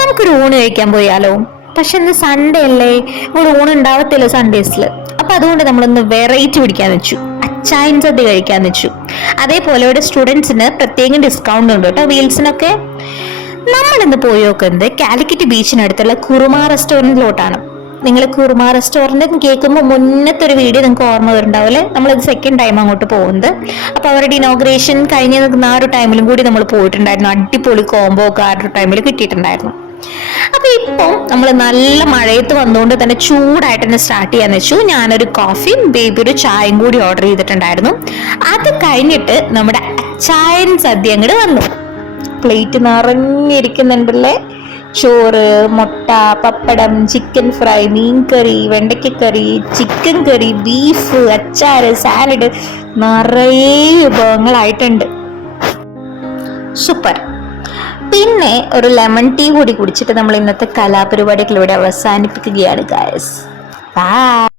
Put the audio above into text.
നമുക്കൊരു ഊണ് കഴിക്കാൻ പോയാലോ? പക്ഷെ ഇന്ന് സൺഡേ അല്ലേ, ഇവിടെ ഊണ് ഉണ്ടാവത്തില്ല സൺഡേസിൽ. അപ്പൊ അതുകൊണ്ട് നമ്മളൊന്ന് വെറൈറ്റി പിടിക്കാൻ വെച്ചു, അച്ചായൻ സദ്യ കഴിക്കാൻ വെച്ചു. അതേപോലെ ഇവിടെ സ്റ്റുഡൻസിന് പ്രത്യേകം ഡിസ്കൗണ്ട് ഉണ്ട് കേട്ടോ, വീൽസിനൊക്കെ. നമ്മളിന്ന് പോയി നോക്കുന്നത് കാലിക്കറ്റ് ബീച്ചിനടുത്തുള്ള കുറുമ റെസ്റ്റോറൻറ്റിലോട്ടാണ്. നിങ്ങൾ കുറുമ റെസ്റ്റോറൻറ്റ് കേൾക്കുമ്പോൾ മുന്നത്തെ ഒരു വീഡിയോ നിങ്ങൾക്ക് ഓർമ്മ വരുന്നുണ്ടാവില്ലേ? നമ്മളിത് സെക്കൻഡ് ടൈം അങ്ങോട്ട് പോകുന്നത്. അപ്പോൾ അവരുടെ ഇനോഗ്രേഷൻ കഴിഞ്ഞ് നിൽക്കുന്ന ആ ഒരു ടൈമിലും കൂടി നമ്മൾ പോയിട്ടുണ്ടായിരുന്നു. അടിപൊളി കോംബോ ഒക്കെ ആ ഒരു ടൈമിൽ കിട്ടിയിട്ടുണ്ടായിരുന്നു. അപ്പൊ ഇപ്പം നമ്മൾ നല്ല മഴയത്ത് വന്നുകൊണ്ട് തന്നെ ചൂടായിട്ട് തന്നെ സ്റ്റാർട്ട് ചെയ്യാന്ന് വെച്ചു. ഞാനൊരു കോഫിയും ബേബി ഒരു ചായയും കൂടി ഓർഡർ ചെയ്തിട്ടുണ്ടായിരുന്നു. അത് കഴിഞ്ഞിട്ട് നമ്മുടെ അച്ചായൻ സദ്യ അങ്ങോട്ട് വന്നു. പ്ലേറ്റ് നിറഞ്ഞിരിക്കുന്നുണ്ടല്ലേ. ചോറ്, മുട്ട, പപ്പടം, ചിക്കൻ ഫ്രൈ, മീൻ കറി, വെണ്ടയ്ക്കക്കറി, ചിക്കൻ കറി, ബീഫ്, അച്ചാറ്, സാലഡ്, നിറയെ വിഭവങ്ങളായിട്ടുണ്ട്. സൂപ്പർ. പിന്നെ ഒരു ലെമൺ ടീ കൂടി കുടിച്ചിട്ട് നമ്മൾ ഇന്നത്തെ കലാപരിപാടികൾ ഇവിടെ അവസാനിപ്പിക്കുകയാണ് ഗായ്സ്. ബൈ.